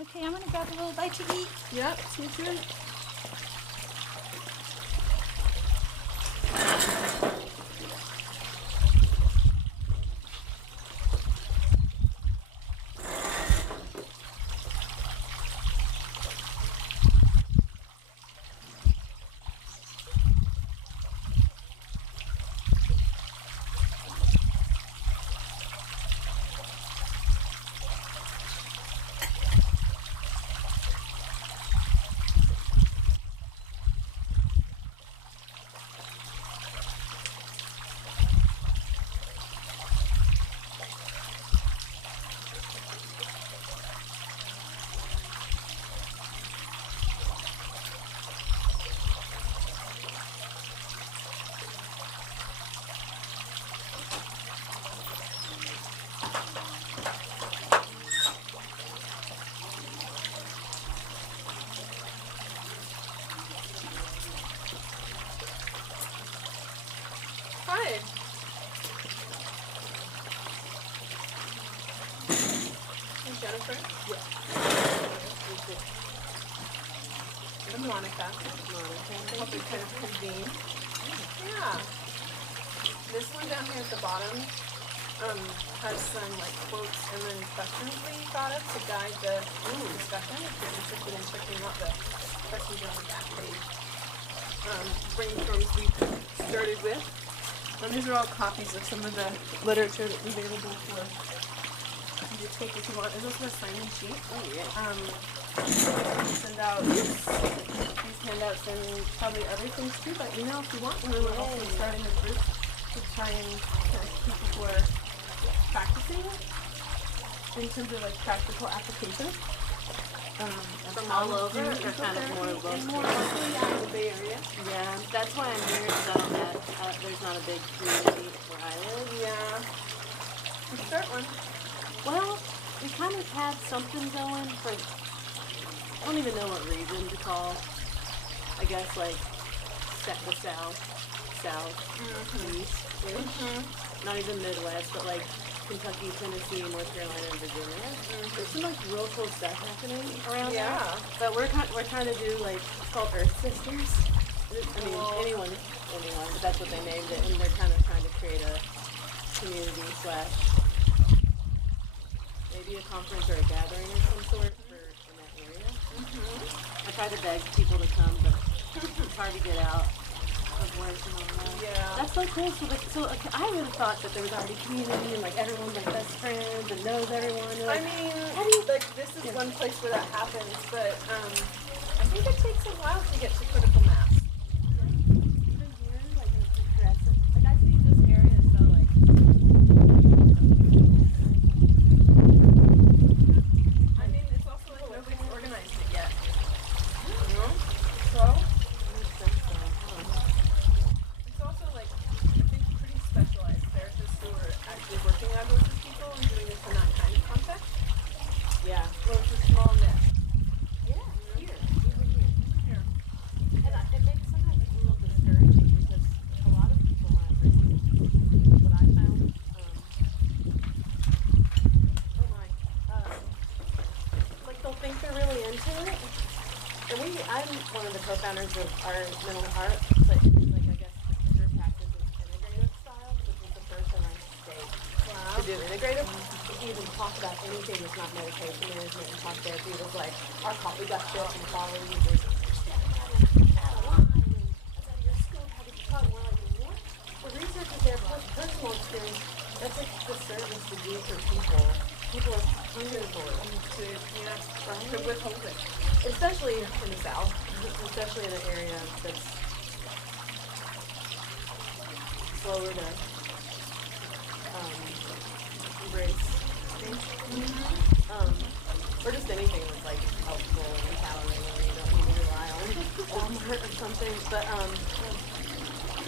Okay, I'm gonna grab a little bite to eat. Yep, me too. Hi. I'm Jennifer. Yeah. I'm Monica. Hope we kind of convene. Yeah. This one down here at the bottom has some like quotes and then questions we thought of to guide the discussion. If you're interested in checking out the questions on the back page. Brainstorms we started with. And these are all copies of some of the literature that's available for you to take if you want. Is this a sign-in sheet? Oh, yeah. Send out these handouts and probably other things too by email if you want. And then we're also starting a group to try and connect people who are practicing in terms of like practical application. From all over, or kind of more local? More locally, yeah, in the Bay Area. Yeah, that's why I'm here, because I don't have, there's not a big community where I live. Yeah. We start one. Well, we kind of had something going for, I don't even know what region to call, I guess like the south, east-ish. Not even Midwest, but like Kentucky, Tennessee, North Carolina, and Virginia. There's some like real cool stuff happening around there. But we're trying to do like, it's called Earth Sisters. I mean, anyone, but that's what they named it, and they're kind of trying to create a community / maybe a conference or a gathering of some sort in that area. I try to beg people to come, but it's hard to get out of work and all that. Yeah. That's so cool. So I really thought that there was already community and like everyone's like best friends and knows everyone. And, like, I mean, like this is one place where that happens, but I think it takes a while to get to critical mass. Even here, like in a progressive, like I see this area is so like. I mean, it's also like nobody's organized it yet. You know? So it's also like, I think pretty specialized therapists who are actually working on with people and doing this in that kind of context. Yeah. Well, it's a small net. Yeah. Here. And it makes sometimes it's a little discouraging because a lot of people have what I found. Like they'll think they're really into it. And I'm one of the co-founders of our mental health, like I guess your practice is integrative style, which is the first in our state to do integrative. If you even talk about anything that's not medication management and talk therapy, it was like we got shit and following you. There's out of line and that's out of your scope. How did you talk? We're like, what? The research is there, plus personal experience. That's like the service to do for people. People are hungry for it. To withhold it. Especially in the South, especially in an area that's slower to embrace change. Or just anything that's like helpful and empowering and you don't need to rely on Walmart or something. But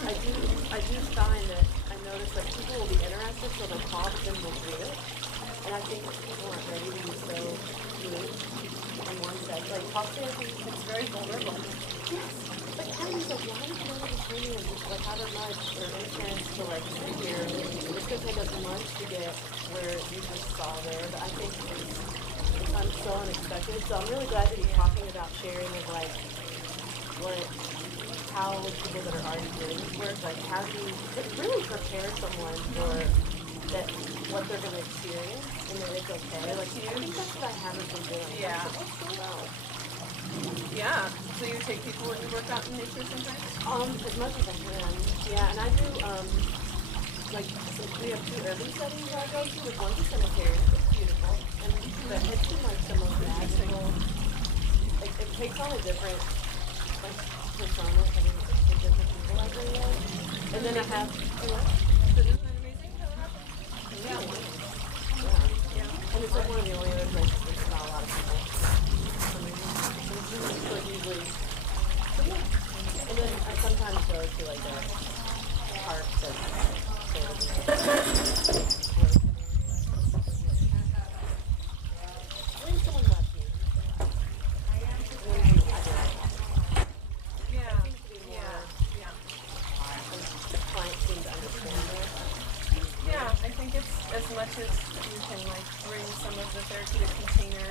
I do find that I notice like people will be interested so they'll call but then we'll do it. And I think people aren't ready to be so good in one sense. Like talk therapy, it's very vulnerable. Yes. Like having a wide amount of opinion and just like however much or any chance to like sit here. It's gonna take us much to get where you just saw there, but I think it's so unexpected. So I'm really glad to be talking about sharing of like how people that are already doing this work, like how do you really prepare someone for that what they're going to experience and that it's okay. Like I think that's what I haven't been doing. Yeah. What's going on? Yeah. So you take people when you work out in nature sometimes? As much as I can. Yeah, and I do we have 2 urban settings I go to. With one's a cemetery, it's beautiful, and but it's been like the most magical. Like it takes on a different like persona, I mean, the different people I bring in. And then I have So isn't that amazing how that happens? yeah. And it's like one of the only other places there's not a lot of people. For some reason. So it's usually and then I sometimes go to like a park that's sort of when someone left you. Clients seem to understand that. Yeah, I think it's as much as you can like bring some of the therapeutic container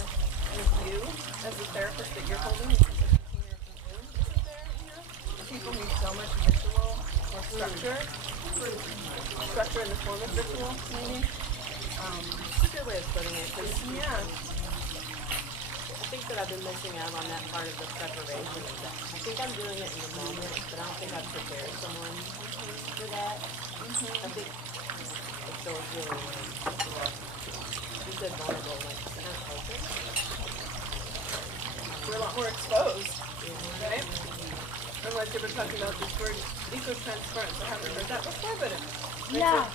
with you as a therapist that you're holding, because the container from you isn't there, you know? People need so much ritual or structure. Structure in the form of ritual, maybe. It's a good way of putting it, because Yeah. I think that I've been missing out on that part of the preparation of that. I think I'm doing it in the moment, but I don't think I've prepared someone for that. I think it feels really, you said vulnerable, like kind of open. We're a lot more exposed, right? And like they were talking about this word, eco-transference. I haven't heard that before, but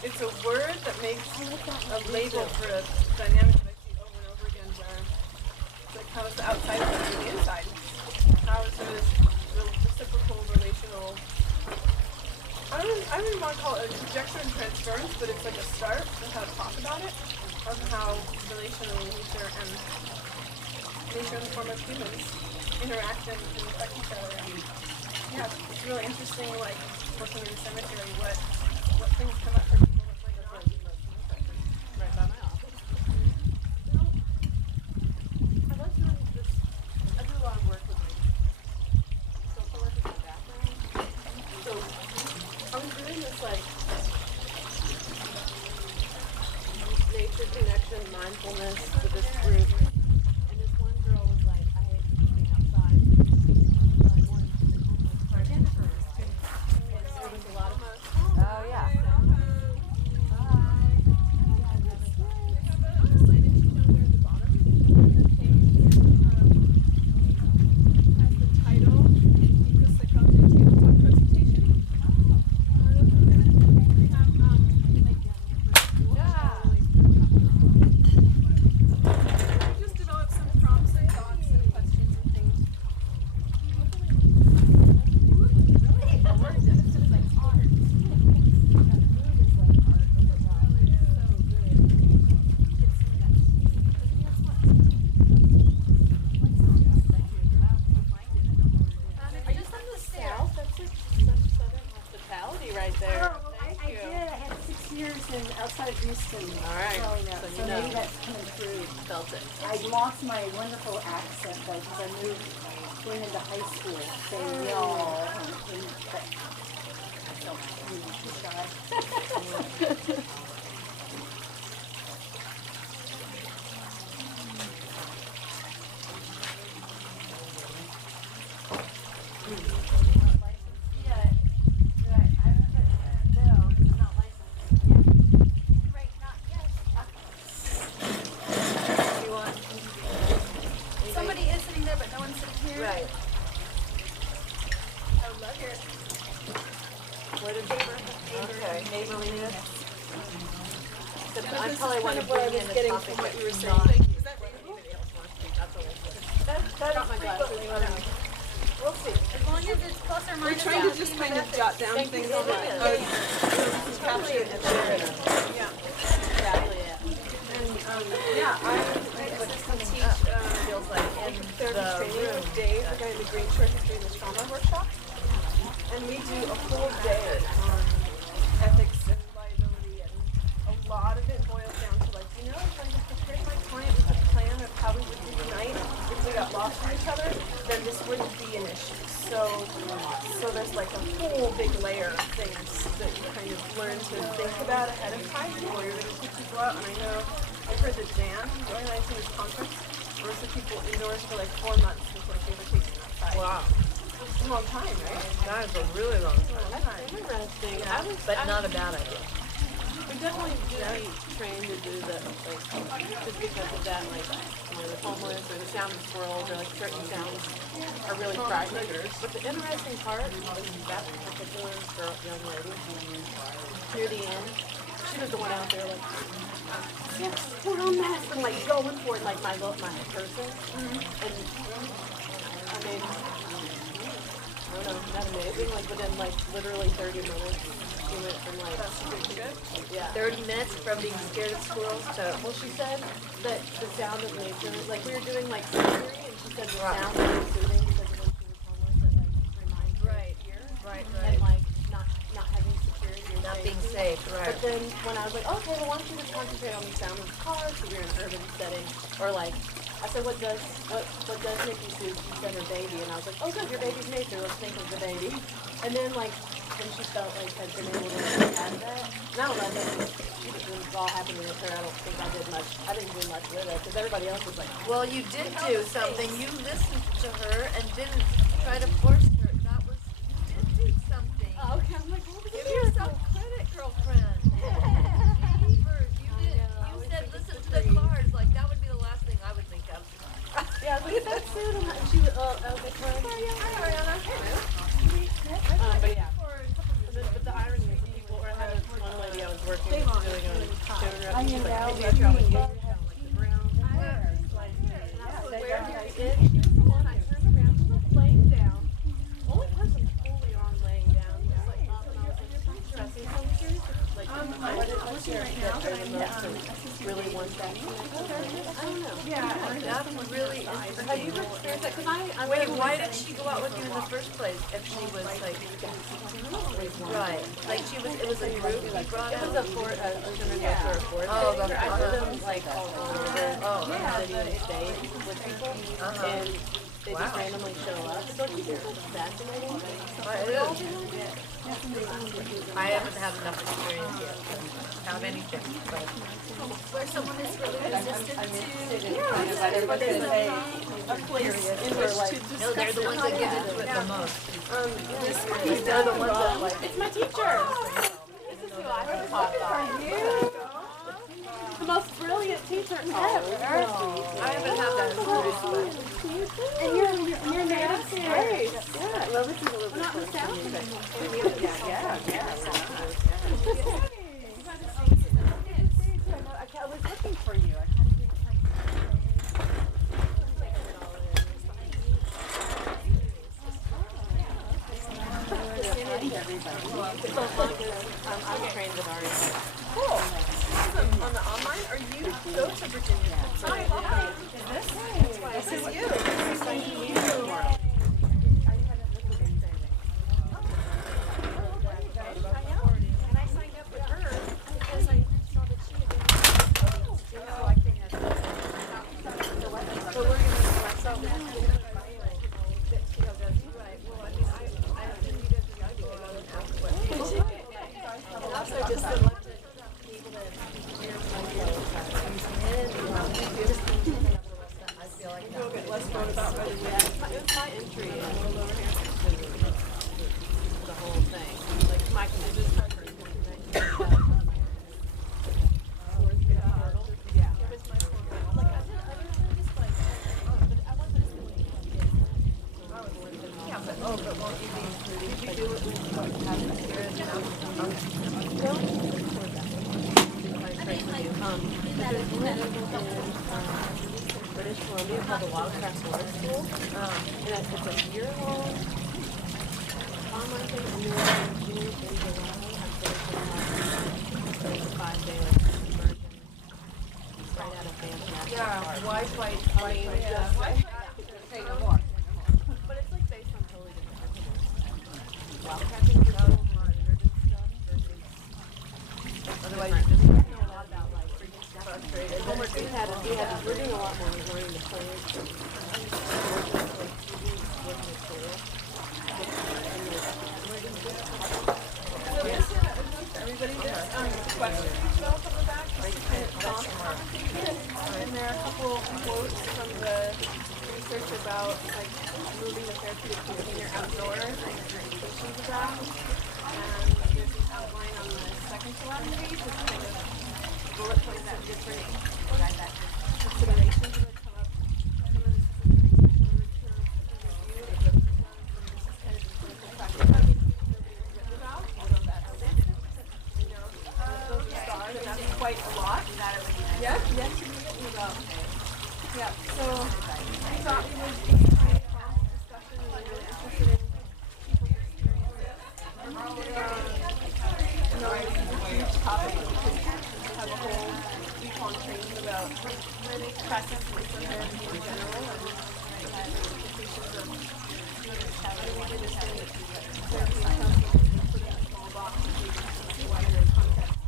it's a word that makes a label for a dynamic that I see over and over again, where it's like how is the outside affecting the inside? How is there this reciprocal relational, I don't even want to call it a trajectory and transference, but it's like a start of how to talk about it, of how relationally nature and nature in the form of humans interact and affect each other. And yeah, it's really interesting, like working in a cemetery, what things come up for people that might not. Right by my office. I like doing this. I do a lot of work with social work in my background. So I was doing this like nature connection, mindfulness with this group. And this one girl was like, I hate sleeping outside. Probably more into the homeless part. Jennifer was too. And there was a lot of Oh, yeah. I lost my wonderful accent though because I moved going into high school saying y'all and but I still Somebody is sitting there, but no one's sitting here. Right. I would love your What is okay. Neighborliness. I this probably is want kind to of what I bring was in a getting topic from what you were that's saying. not- Is that reasonable? Anybody else wants to speak, that's all it is. That Drop my glasses. We'll see. as long as it's plus or We're minus. trying to just kind of jot down Thank things you so on the much. capture it. Yeah. Exactly it. And yeah, I teach therapy training with Dave, the guy in the green shirt who's doing the trauma workshop. And we do a whole day on ethics and liability, and a lot of it boils down to like, I'm trying to prepare my client with a plan of how we would across from each other, then this wouldn't be an issue. So there's like a whole big layer of things that you kind of learn to think about ahead of time before you're going to teach people out. And I know I've heard that Dan, Joy and I to his conference, roasted people indoors for like 4 months before they were teaching outside. Wow. It's a long time, right? That is a really long time. That's interesting. But not a bad idea. We definitely do be trained to do that, like, just because of that, like, the homeless or the sound of squirrels or like certain sounds are really frightening. But the interesting part is that particular girl, young lady, near the end, she was the one out there like, yeah, squirrel nest, and like going for it like my person. And I mean, I don't know, isn't that amazing? Like within like literally 30 minutes. We went from like, That's a big shift. yeah. 30 minutes from being scared of squirrels to, Well, she said that the sound of nature, like we were doing like sensory, and she said the sound was soothing because of when she was homeless, that like reminds her of here, right, and like not having security or not safety. being safe, right. But then when I was like, okay, well, why don't you just concentrate on the sound of the cars because you're in an urban setting, or like, I said, what does make you soothe? She said her baby, and I was like, oh good, your baby's nature, let's think of the baby. And then like, when she felt like had been able to add that, and I don't know, it was all happening with her. I don't think I did much. I didn't do much with it because everybody else was like, well, you did do something. You listened to her and didn't try to force her. That was, you did do something. oh, okay, I'm like, what was Give it? yourself credit, girlfriend. Jeepers, you did. You said listen to the cars. Like that would be the last thing I would think of. Yeah, I was like, that's it. And she was, okay, Hi, Ariana. but yeah. But the irony is the people, or I had one lady I was working with doing a showing her, she's like, hey, Beatrice, I'm like, you sound like the brown. And I was like, where are you? She was the one I turned around, she was laying down. Only person fully on laying down. Just like, and I was like, stressing. So I'm curious if, like, what is that they're the most or really want that connection? I don't know. That's really interesting. Have you experienced that? Because I Wait, why did she go out with you in the first place? If she was like, right, like she was, it was a group you brought It was out. a children go for a forest. Oh, the I forest. did them like all over the city and state with people, and they just randomly show up. So you think that's fascinating? I haven't had enough experience yet to have anything, but Where someone is really resistant to A place in which to no, they're the ones that get into it the most. they're the ones that like. It's my teacher. This is who I have taught by. The most brilliant teacher ever. I haven't had that experience, but And your native space. Yeah. Well, this is a little bit Not the sound of it. I was looking for you. I kind of didn't I'm trained with Ari. Cool. Awesome. On the online, or you go to Virginia? Hi. This is you. Thank you. And I signed up with her because I saw that she had been selecting it. we're gonna select something. Right, well, I mean, I didn't need every idea about an app, but and also just selected people that I feel like You'll get less known about by the way. It was my entry into the whole thing. Like my condition. but won't you be included? Did you do it with having spirit now? There's one in British Columbia called the Wildcraft Forest School. And it's a year-long online thing. And you're in June and July until it's a 5-day immersion right out of Fantastic. Yeah, Wi-Fi. Say no more. But it's like based on totally different principles. Wildcrafting is all monitored and stuff versus Otherwise, you just know a lot about like freaking frustrated. we're doing a lot more. We're learning to plant. from the research about like moving the therapeutic container outdoors and implications of that. And there's this outline on the second to last page, which kind of bullet points of different considerations that have come up. Some of this is literature review that this is kind of clinical practice that nobody's written about, although that's those are starred, and that's quite a lot. Yes, yes, to be written about. Yeah, so I thought we would be kind of prompt discussion and we're really interested in people's experiences. This is a huge topic and we could have a whole week-long training about practice and therapy in general and the implications of how do we understand that therapy and counseling is put in a small box and we see wider context.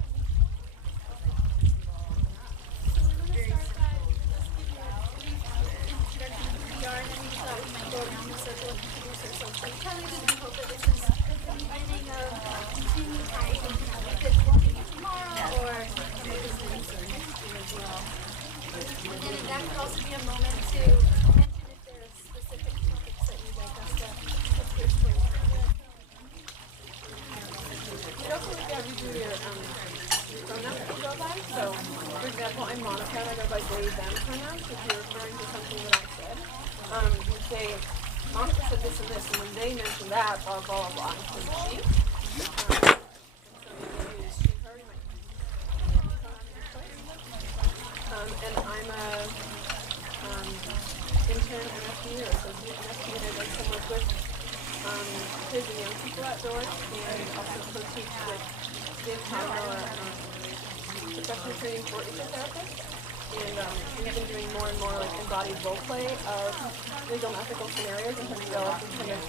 That could also be a moment to mention if there are specific topics that you'd like us to explore. You also redo your pronouns that you go by. So, for example, I'm Monica and I go by they, them pronouns. If you're referring to something that I said, you say, Monica said this and this, and when they mention that, blah, blah, blah, instead of she. And I'm a intern MFP or associate MFP, and I'd like to work with kids and young people outdoors, and also co-teach with Dave Conroe, professional training for ecotherapists. And we've been doing more and more like embodied role play of legal and ethical scenarios and have developed this kind of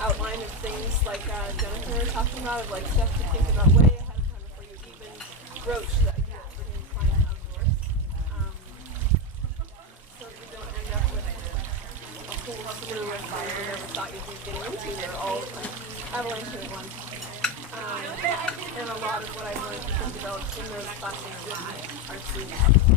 outline of things like Jennifer was talking about, of like stuff to think about way ahead of time before you even broach the idea of bringing clients outdoors. So that you don't end up with a whole slew of things you never thought you'd be getting into. They're all avalanche at once. And a lot of what I've learned has been developed in those classes with our students.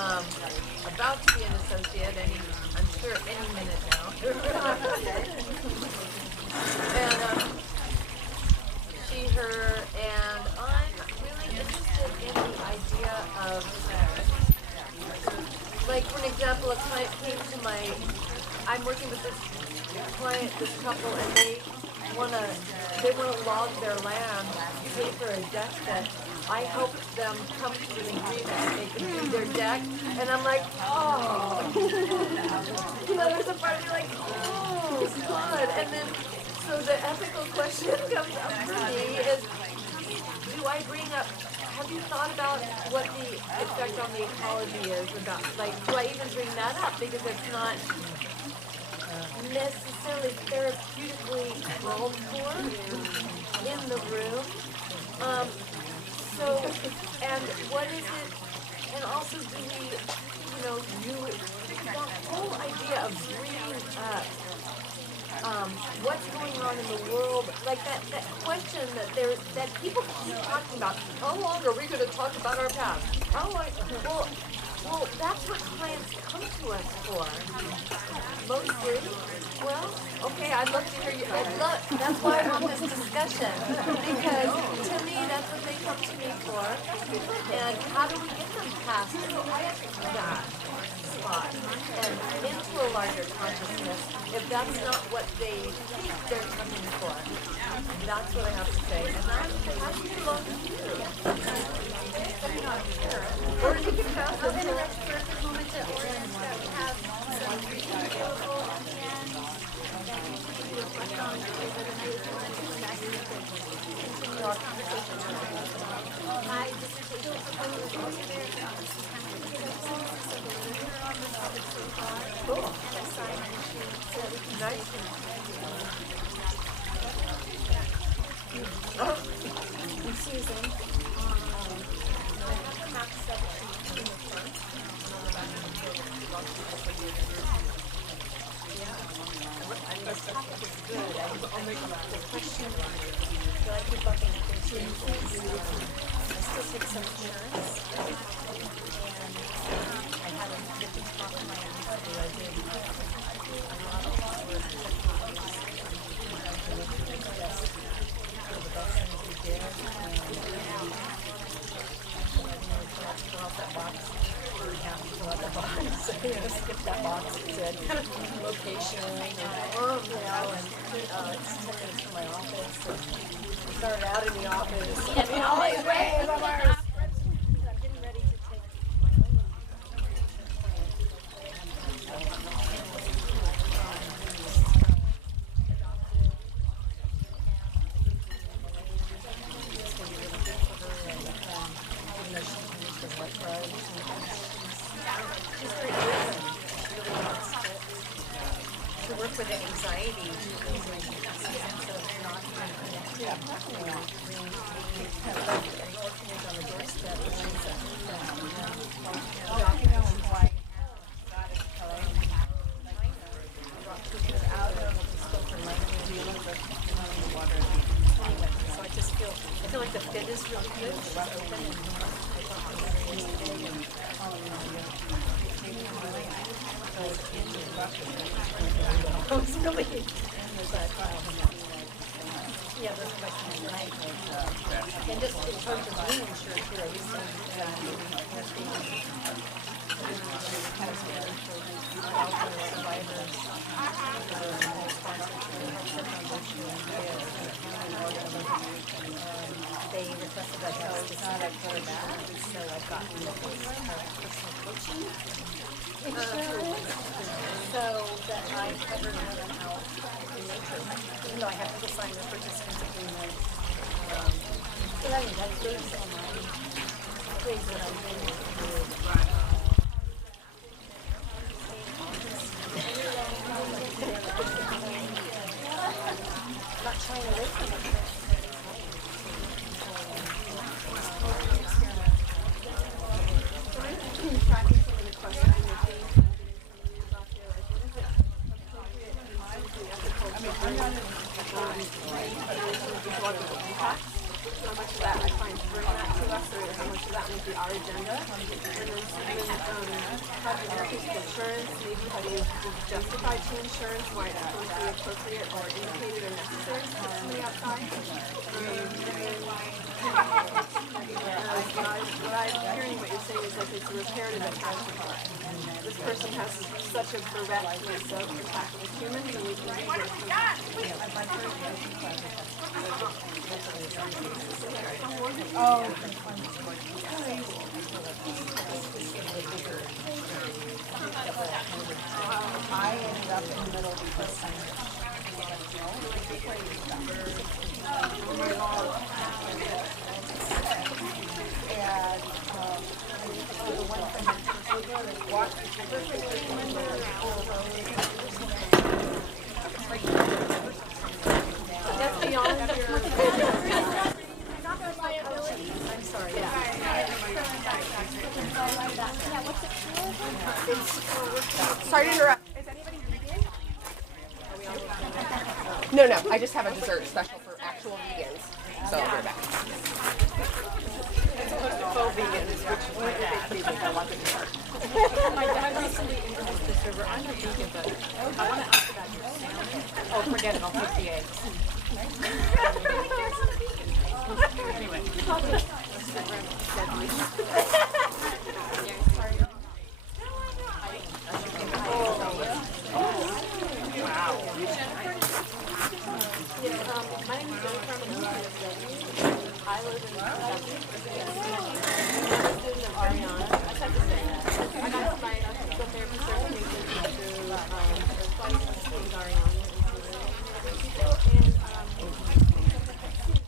I'm about to be an associate, I'm sure any minute now. And she, her, and I'm really interested in the idea of, like for an example, a client came to I'm working with this client, this couple, and they wanna log their land, pay for a deck that I helped them come to an agreement that they could do their deck, and I'm like, oh. There's a part of me like, oh, God. And then, so the ethical question comes up for me is, do I bring up, have you thought about what the effect on the ecology is about, like, do I even bring that up? Because it's not necessarily therapeutically called for in the room. So, and what is it, and also do we, the whole idea of bringing up what's going on in the world, like that question that people keep talking about. How long are we going to talk about our past? How long? Well, that's what clients come to us for. Mostly. Well, okay, I'd love to hear you. That's why I want this discussion, because to me, that's what they come to me for. And how do we get them past that spot and into a larger consciousness if that's not what they think they're coming for? That's what I have to say. And that belongs to you. Or you can pass it to Let's for a moment to orient that we have some reading available and that we can reflect on over the night and then come back and continue this conversation. My dissertation proposal is also there. This is kind of a synthesis of the literature on this topic so far. Cool. And assignment sheet so that we can Nice. And Susan, I have the map set sheet in the front. This topic is good. I'll make the question. So I keep bumping into I still take some insurance. And I had a different talk in my interview. I did a lot of work the best things we did. And fill out that box. We have to fill out the box. Skip that box. It said location and it's 10 minutes from my office. And started out in the office. And all these ways of our spreadsheets. I'm getting ready to take my own she's very open. She really wants to work with anxiety. So it's not even connected. Kind of like an orphanage on the doorstep. She's so I feel like the fit is really good. She's open and it's really, yeah, those questions tonight. And just in terms of being insured too, I used to kind of scary for alcohol survivors. They requested that I was specific for that, so I've gotten personal coaching insurance, so that I covered mental health in nature, even though I have to sign the participants agreement. So that's based on my ways that I'm doing it. Not trying to live from it. Tracking some of the questions and the themes that I'm getting from you about there, like what is it appropriate to use the ethical ecological impacts? How much of that I find to bring that to us, or how much of that would be our agenda? And then how do you increase the insurance? Maybe how do you justify to insurance why it's totally appropriate or indicated or necessary to put somebody outside? What I'm hearing what you're saying is like it's a reparative attachment. This person has such a directness of attachment with humans, and we can use I ended up in the middle because That's beyond I'm sorry. Sorry to interrupt. Is anybody vegan? No, I just have a dessert special for actual vegans. So I'll be right back. As opposed to faux vegans, which weren't vegans, I want the dessert. My dad recently introduced this over. I'm a vegan, but I want to ask about your salmon. Oh, forget it. I'll take the eggs. Anyway. My name is Jennifer. I'm an LCSW. I live in Kentucky. I'm a student of Ariana. I just have to say that. I got my physical therapy certification through twice with Ariana. And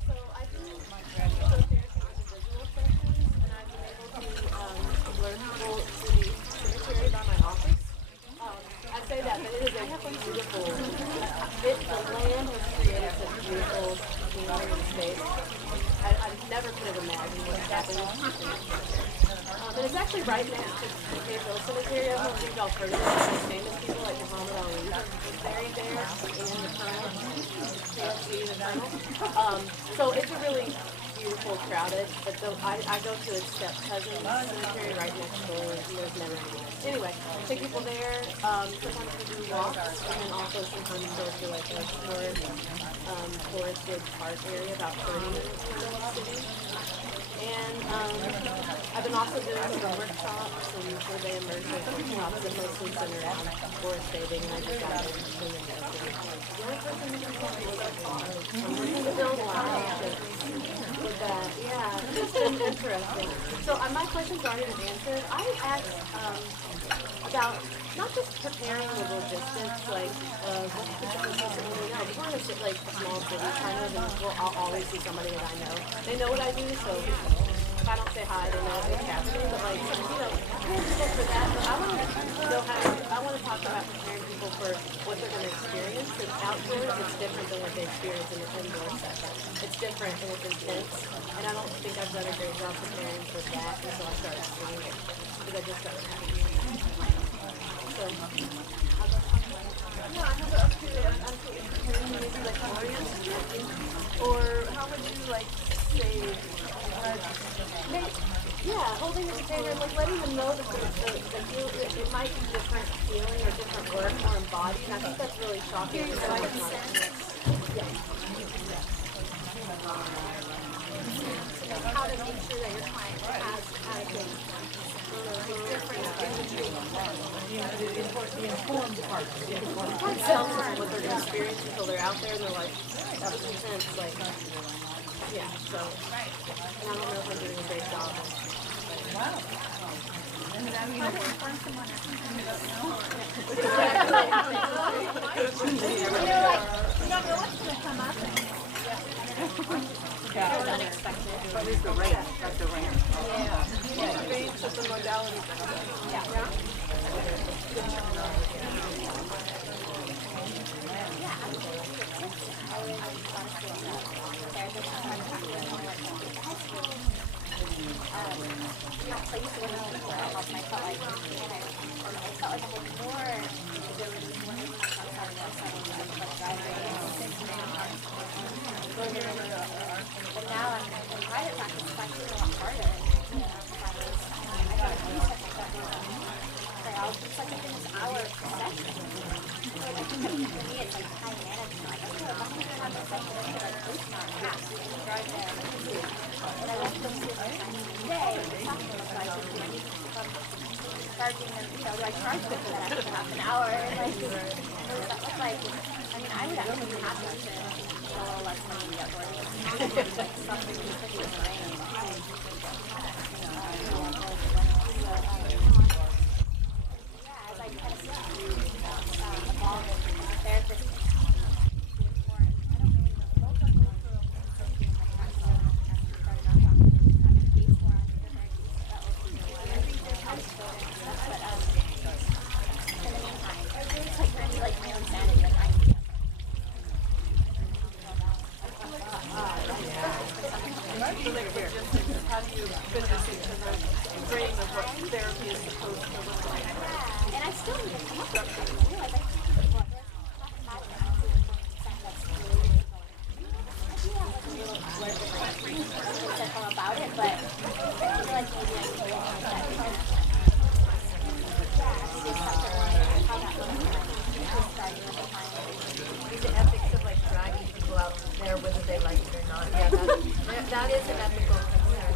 so I do psychotherapy individual sessions, and I've been able to learn people to be cemetery by my office. I say that, but it is a beautiful, the land has created such beautiful scenery and space. I never could have imagined what happened. And it's actually right next to the Fayetteville Cemetery. I don't think y'all have heard of it. Some famous people like Muhammad Ali was buried there, and the Colonel, KFC, the Colonel. So it's a really beautiful, crowded, but I go to a step-cousin cemetery right next door, and there's never anyone. Anyway, take people there, sometimes we do walks, and then also sometimes go to like a forested park area about 30 minutes from the city. And I've been also doing some workshops and survey immersion workshops that mostly center on forest saving, and I just got interested in that. I'm working to build relationships with that. Yeah, it's been interesting. So my question's already been answered. I asked about not just preparing the logistics, like what's the system, no, we're in like a small city kind of, and I'll always see somebody that I know. They know what I do, so if I don't say hi, they know what's happening. But like, prepare people for that. But I want to know I want to talk about preparing people for what they're going to experience. Because outdoors, it's different than what they experience in the indoor setting. It's different and it's intense, and I don't think I've done a great job preparing for that until I started seeing it, because I just started having it. So, yeah, I have it up to maybe like oriented, or how would you like say, holding the container, like letting them know that the feel, it might be different feeling or different work or embodied, and I think that's really shocking. So I can how to make sure that your client has adequate different imagery. The informed part. It tells them what they're going to experience until they're out there and they're like, that was intense, like, yeah, so, and I don't know if I'm doing a great job. Wow. You don't know what's going to come up. It was unexpected. But it's the rain. That's the rain. Yeah, the rain, so the modality. Yeah. I used to work in the health, and I felt like, I had more abilities when I was outside of but now I'm in private practice, it's actually a lot harder. I got a few techniques that I'll do such a thing as hour session. So I think for me it's like time management. Like, okay, if I'm going to have a session that's like post not half, so you can drive there and I won't go to the day, it's not going to charging them, do I charge them for that extra half an hour? Like, what does that look like? I mean, I would actually be happy to a little less money to get bored. Like, something pretty in the rain. Yeah, as I kind of evolve as a therapist, more, I don't really know, both of them in my practice, I started off having a piece more on the therapies, so that will be in the meantime, it's like for me, like my own sanity, like I need to get How do you fit this into the frame of what therapy is supposed to look like? And I still need to come up with it. I realize I think people are not imagining that's learn different things about it, but I feel like maybe I need to work on that process. Yeah, just have to learn how that looks like. Just starting at the time. The ethics of like dragging people out there whether they like it or not. Yeah, that is an ethical concern.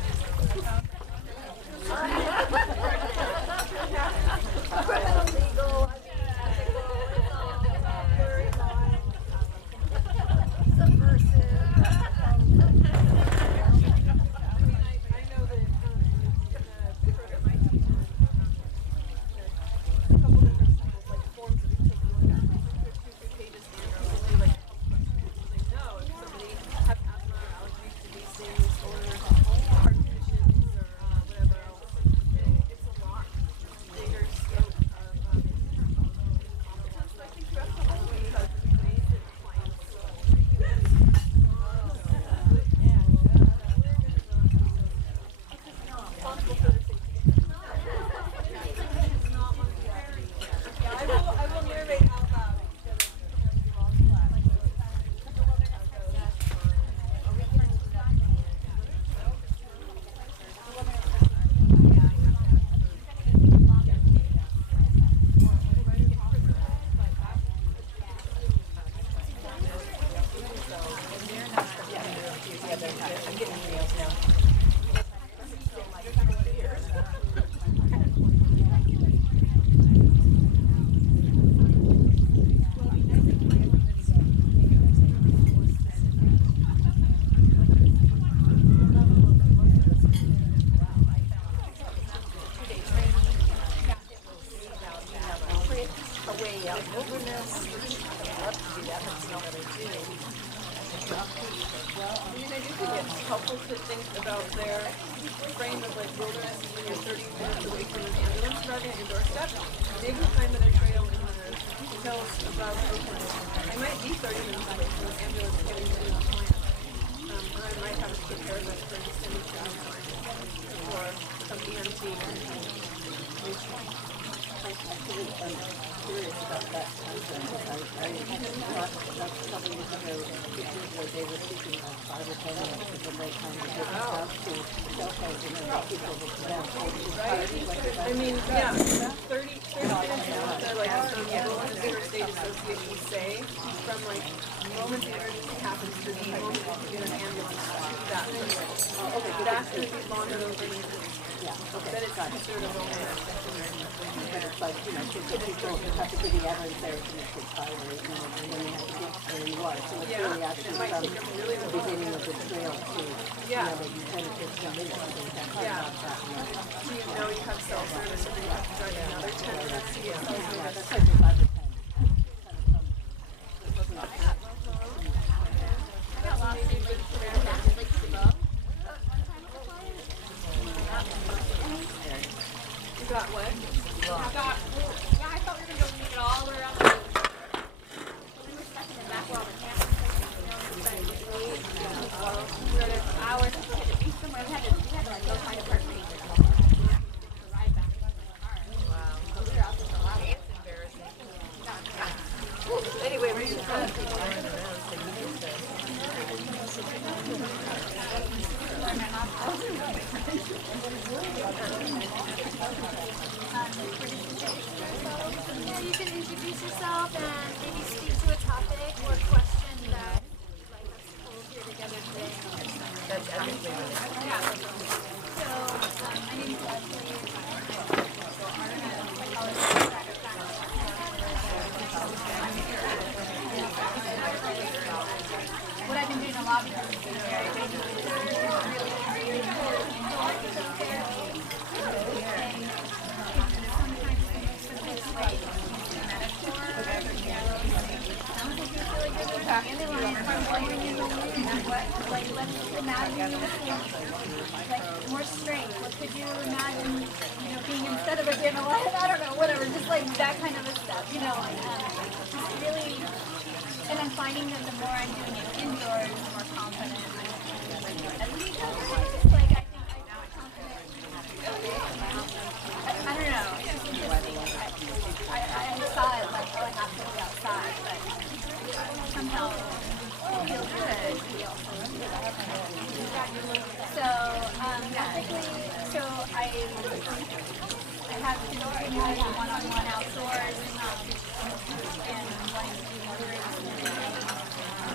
Legal, I mean, ethical, it's all very subversive. I know that in the program I teach, a couple different schools, like forms that we take a look at. There's 2 pages here, and we like they know if somebody has asthma or allergies to these things or heart conditions or whatever else. And it's a lot bigger scope of competence that I think you have to hold because of the ways that clients responsible for their safety. I will narrate out loud. Helpful to think about their frame of like wilderness when you're 30 minutes away from an ambulance driving at your doorstep. Maybe time at a trail in the hills above Oakland. I might be 30 minutes away from an ambulance getting to a plant. And I might have a kid paradise for extended travel time or some EMT. I'm curious about that concept. I thought that's a couple years ago, pictures where they were shooting like 5 or 10 minutes of the night time to get stuff to cell phones and then people would come down. I mean, yeah, 30 minutes out there, like the Bigger State Association say, from like the moment the emergency happens to the moment you get an ambulance to that person. That's going to be longer than 30 minutes. That it's considered a wilderness. But it's like, you know, people have to give the evidence there to make it 5 or 8 minutes and then you have to get where you are. So it's really actually from the beginning of the trail to, you know, that you kind of take some minutes and things like that. So you know you have cell service and then you have to drive another 10 minutes to get cell service. That's like 5 or 10. I got lost in like traffic, like slow. You got what? I thought we were going to go make it all around the road. We were stuck in the back while the camera was like, we were there for hours. We had to be somewhere. We had to like go find a park range. Ride back in the car. Wow. So we were out there for a while. It's embarrassing. Anyway, we should have people running around so you can say. Yeah, you can introduce yourself and maybe speak to a topic or question that you'd like us to hold here together today. That's ethically related. Yeah. So, my name is Leslie. I'm a psychologist what I've been doing a lot because it's been very busy is really important. Like, let's imagine like more strength. What could you imagine, you know, being instead of a gym? I don't know, whatever. Just like that kind of a stuff, you know. Just really, and I'm finding that the more I'm doing it indoors, the more confident I'm feeling. At least it's like I think I feel confident. I don't know. It's just interesting. I saw it like, oh, I have to be outside, but somehow it feels good. I have been doing one-on-one outdoors and wanting to do more things.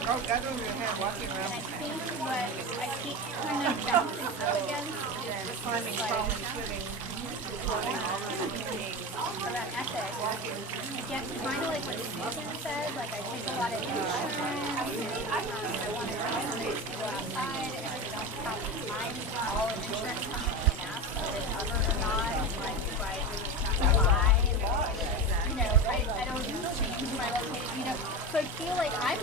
Oh, that's over your head, walking around. I think what I keep kind of bouncing up against is Climbing, crawling, swimming, floating, all those things. around ethics. I get kind of like what Susan said, like I take a lot of insurance. I want to go outside and I don't have time to call an insurance company and ask if they cover or not. Like, do I buy? You know, I don't change my location, you know. So I feel like I'm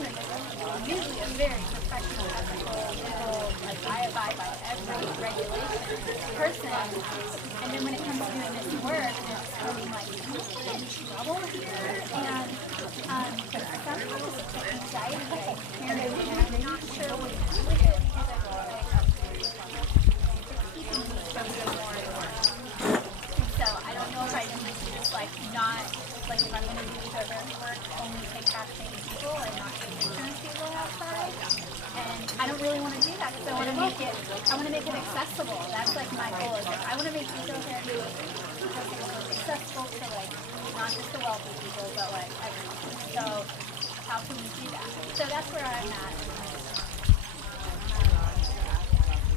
usually a very professional, ethical, legal, like I abide by every regulation person. And then when it comes to doing this work, it's feeling like in trouble here. And sometimes the anxiety gets carried away, and I'm not sure what to do with it because I feel like it's keeping me from doing more and more. And so I don't know if I need to just like not, like if I'm going to do children's work, only take vaccinated people and not take insurance people outside. And I don't really want to do that because I want to make it accessible. That's like my goal. Is like I want to make ecotherapy accessible to like not just the wealthy people, but like everyone. So how can we do that? So that's where I'm at.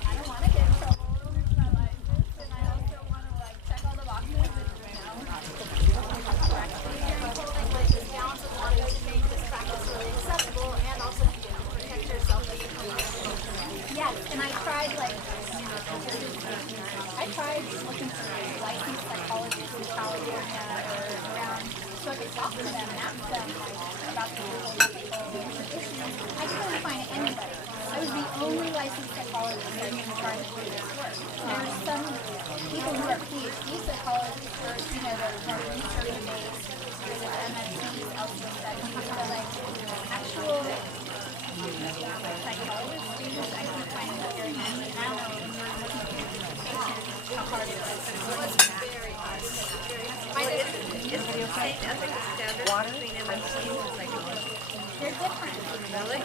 I don't want to get in trouble with my license, and I also want to like check all the boxes and this balance of wanting to make this practice really accessible and also protect yourself as a professional. Yes, and I tried looking for licensed psychologists in California or around so I could talk to them and ask them about the legal issues. I couldn't find anybody. I was the only licensed psychologist that was trying to do this work. There are some people who are PhD psychologists or, you know, they're more research-based, there's MSCs, elsewhere studies, but like actual psychologist students, I keep finding it very handy. And I don't know when you're looking at patients, how hard it is. It's very hard. Is the same ethical standards between MSCs and psychology? They're different. Really?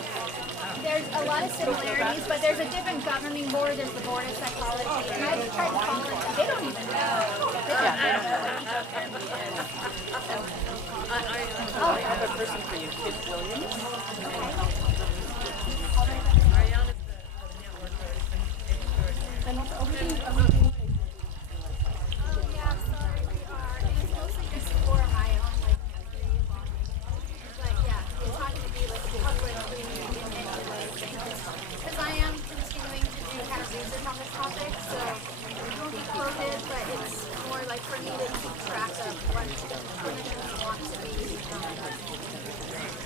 There's a lot of similarities, but there's a different governing board. There's the Board of Psychology. And I've tried to call it. They don't even know. They don't know what ecotherapy is. I have a person for you, Kid Williams. Ariana's the networker. And also, everything. Yeah, sorry, we are. And it's mostly just for my own, like, yeah, it's not going to be like a public community in any way. Because I am continuing to do kind of research on this topic, so it won't be quoted, but it's more like for me to keep track of what clinicians want to be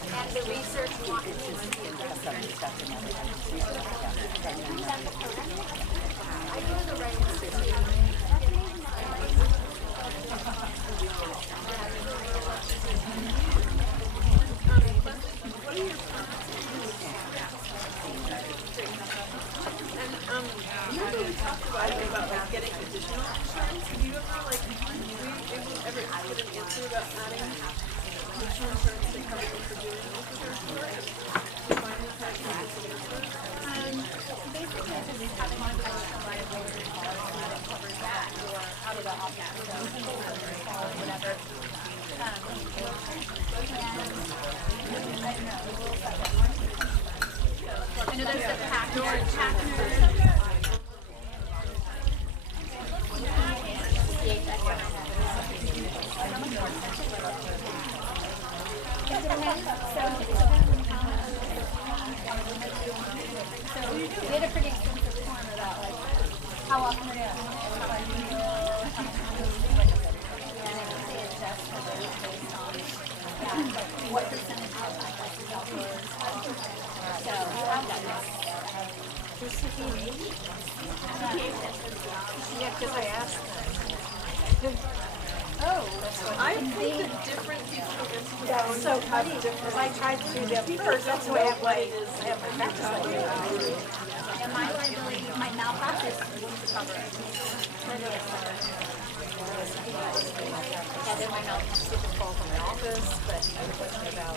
and the research want to be. I go to the right institute. Remember we talked about like getting additional insurance? Have you ever like ever get an answer about adding additional insurance to cover what you're doing with the first work? You finally had an answer? Basically, I just having one extra liability policy that covers that, or out of the opt-out, so or whatever. And I don't know, I know there's the Packner. So we had a pretty extensive form about like how often we're doing it, how I do it, how much money, and they adjust the rate based on what percentage of my life is outdoors. So I'll have that. Yeah, because I asked I think the different people That's so funny, because I tried to do that first, that's the way I have my practice. And my liability, my malpractice wouldn't cover it. And then my malpractice didn't fall from my office, but the question about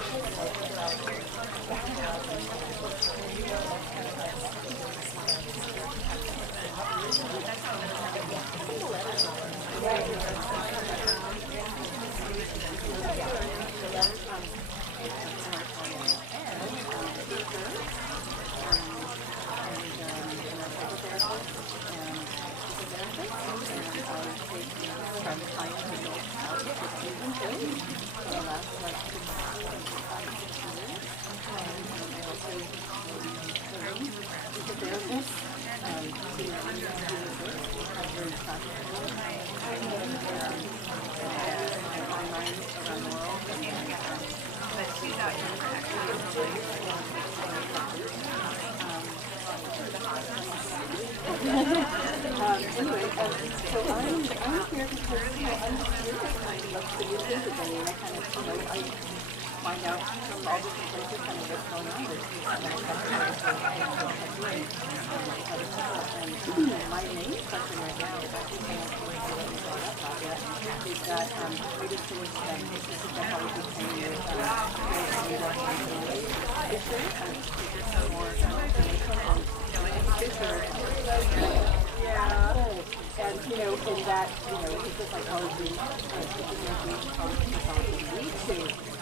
Anyway, so I'm here because, you know, I'm just curious kind of like the news today, and I kind of, you know, I find out from all different places kind of what's going on with these kind of and my main question right now is actually kind of what you brought up, Claudia, is that we just finished this is the psychology training with is there some more information on and you know, in that, you know, it's just psychology, psychology need to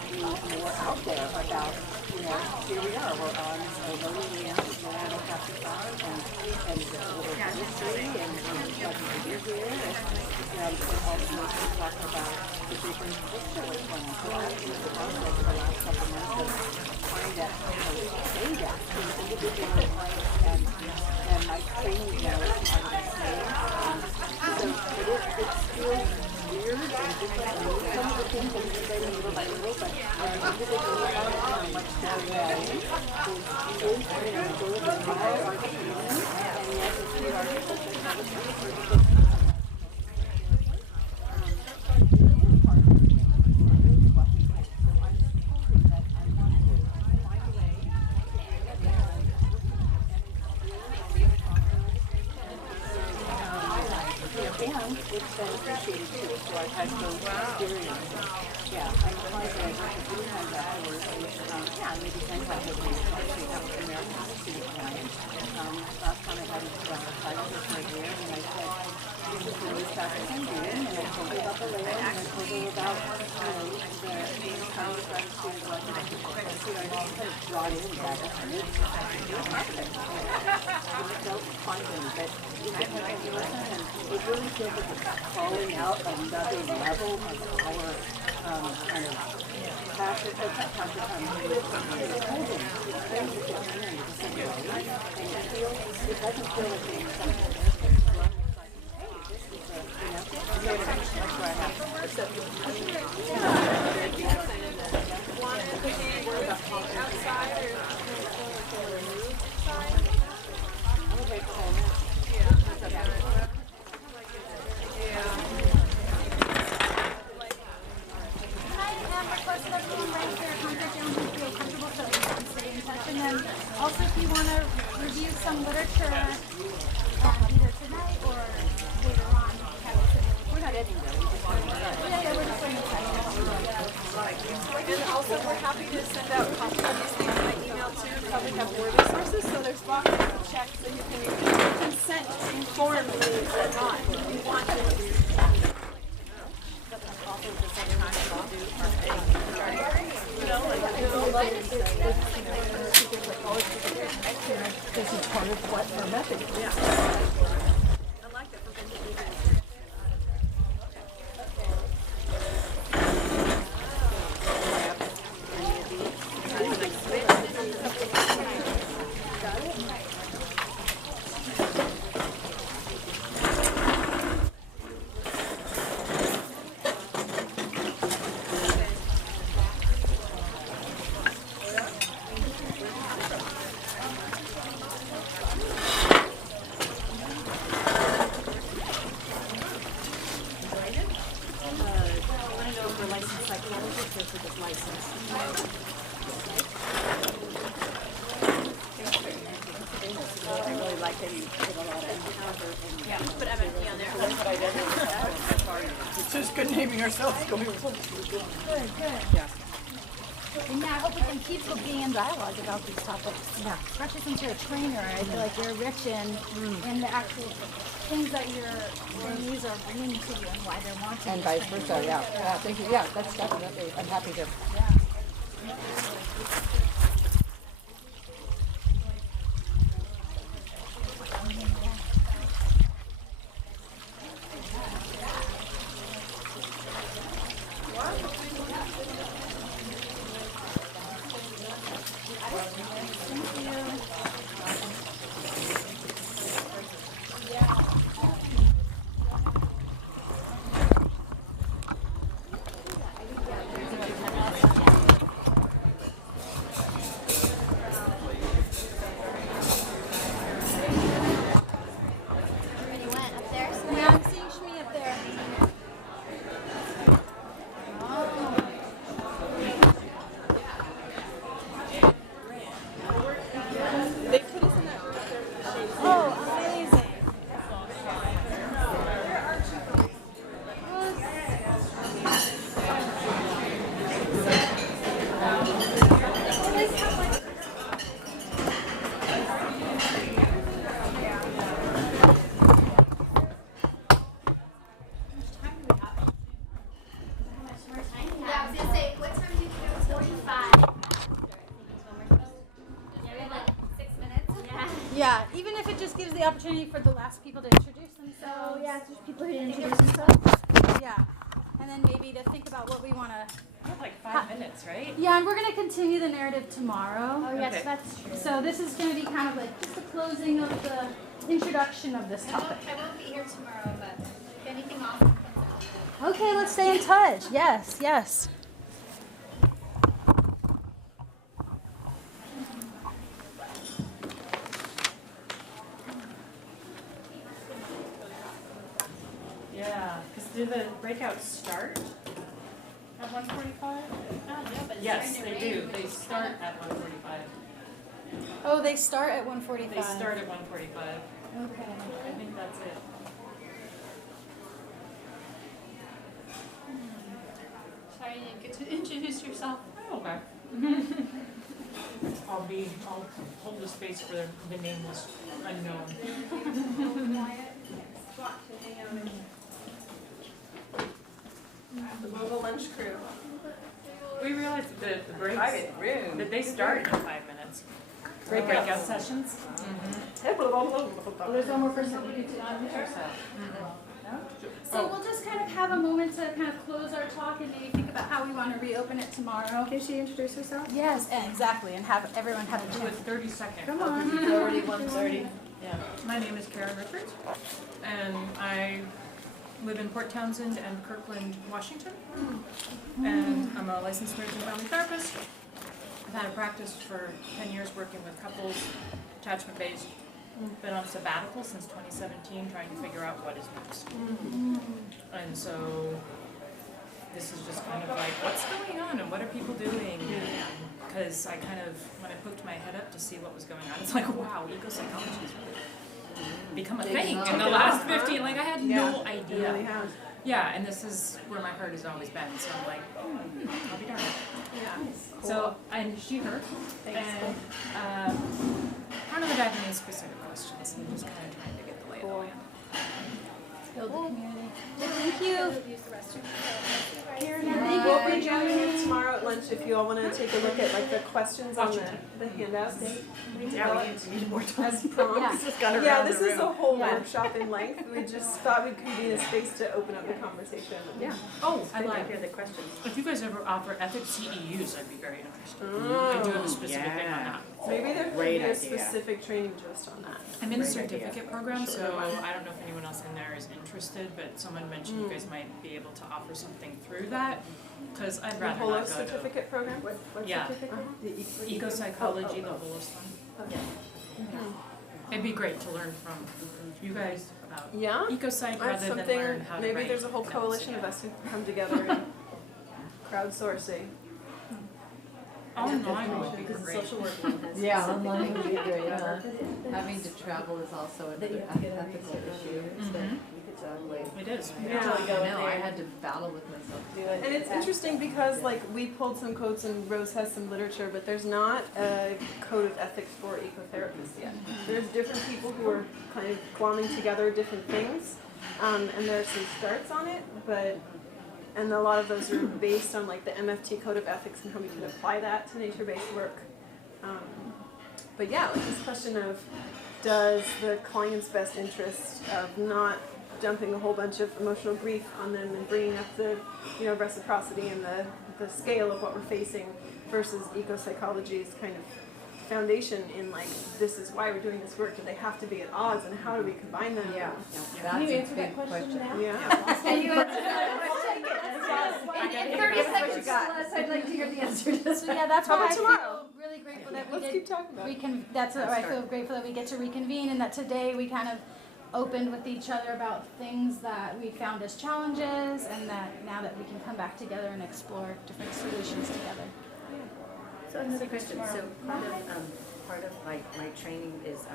be more out there about, you know, here we are, we're on a lonely land, no one will have to farm, and we're history, and we're lucky to be here, and also talk about the bigger picture what's going on. So I've used the process for the last couple of months of trying to say that to individual clients and my training now is part of the same. So it feels weird and different, and some of the things that we're saying little by little, but when the individual client in a much better way is, you know, sort of the mile our training, and yet it's the articles that have a certificate. And it's been appreciated too, so I've had those experiences. Yeah, I'm surprised that I worked a few times afterwards. Maybe 10 times at least. Actually, that was American student client. Last time I had a psychologist right here, and I said, this is the new practice I'm doing, and I told her about the layer, and I told her about, you know, the kind of gratitude, like, I just kind of brought in that. Self-funding, but you know, and it really feels like it's calling out another level of our kind of passion, holding the things that you're hearing in the same way, and it doesn't feel like being something else. Hey, this is a, you know, that's where I have to outside or removed side? Okay, cool. Yeah, that's okay. Also, if you want to review some literature either tonight or later on, we're not ending though. we're just going to And also, we're happy to send out copies of these things by email too. Probably have more resources, so there's boxes to check so you can consent informedly or not if you want to. Also, at the same time, we'll do our thing. This is part of what our method is. Yeah. I like that. It's just good naming ourselves. Good. Yeah. And yeah, I hope we can keep being in dialogue about these topics. Yeah. Especially since you're a trainer, I feel like you're rich in the actual things that your trainees are bringing to you and why they're wanting. And vice versa, yeah. Thank you. Yeah, that's definitely, I'm happy to. Yeah. is the opportunity for the last people to introduce themselves. Oh yeah, there's people who didn't introduce themselves. Yeah. And then maybe to think about what we want to. We have like 5 minutes, right? Yeah, and we're going to continue the narrative tomorrow. Oh yes, Okay. that's true. So this is going to be kind of like just the closing of the introduction of this topic. I won't be here tomorrow, but if anything awesome comes out. Okay, let's stay in touch. Yes, yes. Yeah. Because do the breakouts start at 1:45? Yes, they do. They start at 1:45. Oh, they start at 1:45. They start at 1:45. Okay. I think that's it. Sorry, you didn't get to introduce yourself. Oh, okay. I'll hold the space for the nameless unknown. The Mobile Lunch Crew. We realized that the breaks, that they start in 5 minutes. Breakout sessions. There's one more person you get to introduce yourself. So we'll just kind of have a moment to kind of close our talk and maybe think about how we want to reopen it tomorrow. Can she introduce herself? Yes, exactly, and have everyone have a Do a chance. 30-second. Come on. It's already 1:30. Yeah. My name is Karen Rickards, and I live in Port Townsend and Kirkland, Washington. And I'm a licensed marriage and family therapist. I've had a practice for 10 years working with couples, attachment-based. Been on sabbatical since 2017, trying to figure out what is next. And so this is just kind of like, what's going on and what are people doing? Because I kind of, when I poked my head up to see what was going on, it's like, wow, ecopsychology has really become a thing in the last 15, like I had no idea. It really has. Yeah, and this is where my heart has always been, so I'm like, I'll be darned. Yeah. So I'm she, her, and kind of diving into specific questions and just kind of trying to get the lay of the land. Build the community. Thank you. Use the restroom. We'll be joining you tomorrow at lunch if you all want to take a look at like the questions on the handouts. Yeah, we need more time. As prompts. Yeah, this is a whole workshop in length. We just thought we'd convene a space to open up the conversation. Yeah. Oh, I I'd like like to hear the questions. if you guys ever offer ethics CEUs, I'd be very interested. I do have a specific thing on that. Maybe there could Great be a idea. specific training just on that. I'm in the Great idea. certificate program, so I don't know if anyone else in there is interested, but someone mentioned you guys might be able to offer something through that, because I'd The rather Holo not go to certificate program? Yeah. certificate? The ecopsychology, the whole one. It'd be great to learn from you guys about Yeah? ecopsych That's rather than learn something, how to maybe write there's a whole notes. coalition of us who can come together and crowdsourcing. Online would be great. Yeah, online would be great. Having to travel is also an ethical issue. It is. Yeah. I know, I had to battle with myself to do it. And it's interesting because like we pulled some quotes and Rose has some literature, but there's not a code of ethics for ecotherapists yet. There's different people who are kind of glomming together different things, and there's some starts on it, and a lot of those are based on like the MFT code of ethics and how we can apply that to nature-based work. But yeah, like this question of does the client's best interest of not dumping a whole bunch of emotional grief on them and bringing up the, reciprocity and the scale of what we're facing versus ecopsychology's kind of foundation in like, this is why we're doing this work. Do they have to be at odds and how do we combine them? Yeah, Can you that's a answer that big question question. now? Yeah. Can you answer that question? In 30 seconds or less, I'd like to hear the answer to this. So yeah, that's How why I about tomorrow? feel really grateful that we Let's did. keep talking about it. That's what I feel grateful that we get to reconvene and that today we kind of opened with each other about things that we found as challenges and that now that we can come back together and explore different solutions together. So another question. So part of my training is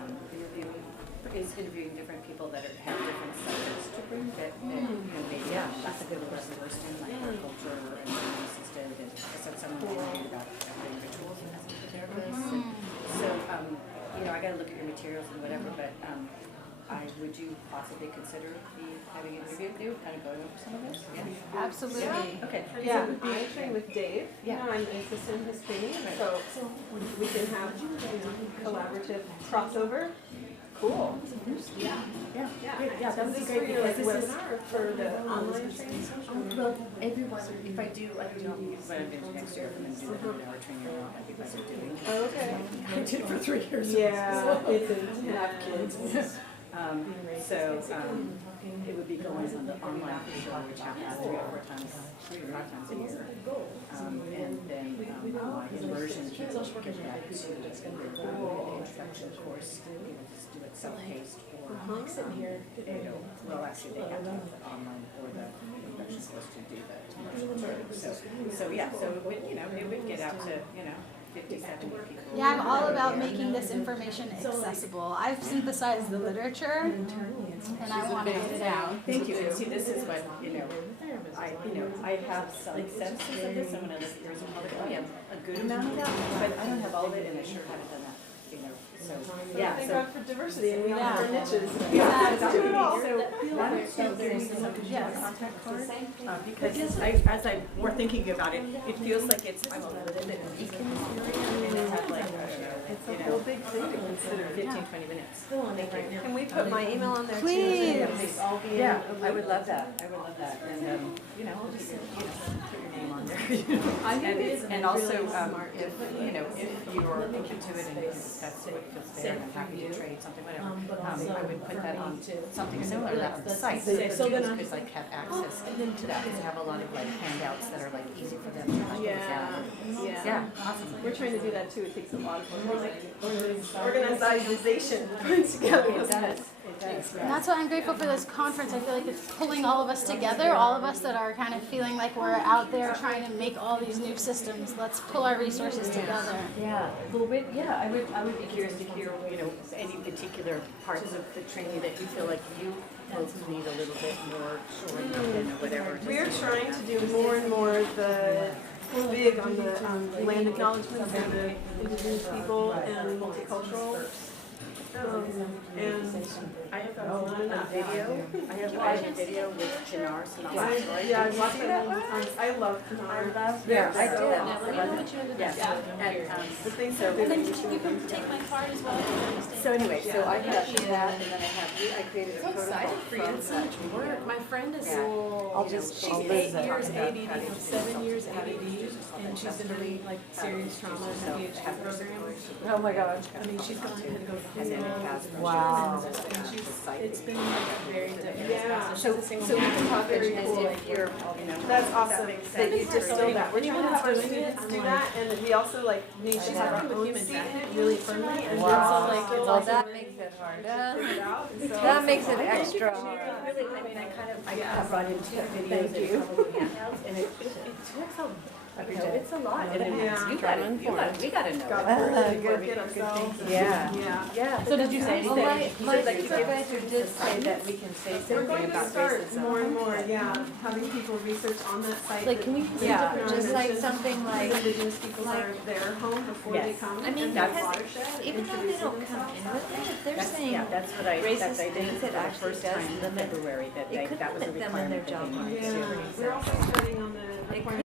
interviewing different people that have different subjects to bring that maybe that's a good person in like our culture and assisted and I said someone interviewed about doing rituals and as a therapist. And so I got to look at your materials and whatever, but would you possibly consider having an interview with you, kind of going over some of this? Yeah. Absolutely. Okay. Yeah, I train with Dave. I'm interested in his training, so we can have collaborative crossover Cool. Yeah. Yeah, that would be great because this is for the online training. Well, everyone, if I do, I don't know what I'm doing next year, I'm going to do that 1 hour training on what you guys are doing. Oh, okay. I did it for 3 years. Yeah, it's a have kids. It would be going on the online show, which happens 3 or 5 times a year. And then my immersion kids will get back to the introduction course, just do it self-paced or well, actually they have to have the online or the introduction course to do the immersion training. So it would, it would get out to, 50, 70 people. Yeah, I'm all about making this information accessible. I've synthesized the literature, and I want to get it out. Thank you. And see, this is what, I have some senses of this, and when I look at yours, I'm like, oh yeah, a good amount of that, but I don't have all of it, and I sure haven't done that, so, yeah. Thank God for diversity, and we all have our niches. Exactly. Do it all. So, why don't you give me some contact card? Because as I'm more thinking about it, it feels like I'm a little bit weak in this area, and it had like, It's a whole big thing to consider. 15, 20 minutes. Still on it right now. Can we put my email on there too? Please. Yeah, I would love that. I would love that. And, I'll just, put your name on there. I think it's And also, really smart. if you're open to it and that's what feels there, and I'm happy to trade something, whatever, I would put that on something similar to that on the site. So then I could have access to that, because I have a lot of handouts that are easy for them to Yeah. Awesome. We're trying to do that too. It takes a lot of organization to put together. It does. It does. And that's why I'm grateful for this conference. I feel like it's pulling all of us together, all of us that are kind of feeling like we're out there trying to make all these new systems. Let's pull our resources together. Yeah, a little bit. Yeah, I would be curious to hear, any particular parts of the training that you feel like you folks need a little bit more shoring up in or whatever. We're trying to do more and more we're big on the land acknowledgements and the indigenous people and multicultural. And I have a video. I have a video with Chinar. I watched that one time. I love Pinar. Yeah, I did. Yeah. And The things so, that You can take my card as well. so anyway, so I have that, and then I created a protocol for you. It's so much work. My friend is she's 8 years ADD, 7 years ADD, and she's been doing serious trauma and PhD program. Oh my gosh. I mean, she's gone ahead and go through Wow. it's been very difficult. Yeah. So we can talk very cool. If you're, That's awesome that you distill that. We're trying to have our students do that, and we also she's working with human trafficking really firmly, and Wow. it's Well, also that makes it hard. that That makes it extra hard. really, I brought in 2 videos and a couple of handouts, and it took it's a lot. And Yeah. we gotta know. Get ourselves. Yeah. So did you say anything? My Like, supervisor did say that we can say We're something going to about start racism. more and more, having people research on that site. Like, can we, just like something like, indigenous people are their home before they Yes. come. I mean, and that's- their watershed, even though they don't come in with it, if they're saying That's what I racist did things, for it the actually first does time in limit, February, that it could that was a limit them in their requirement that job they market. needed to. We're also starting on the It requirement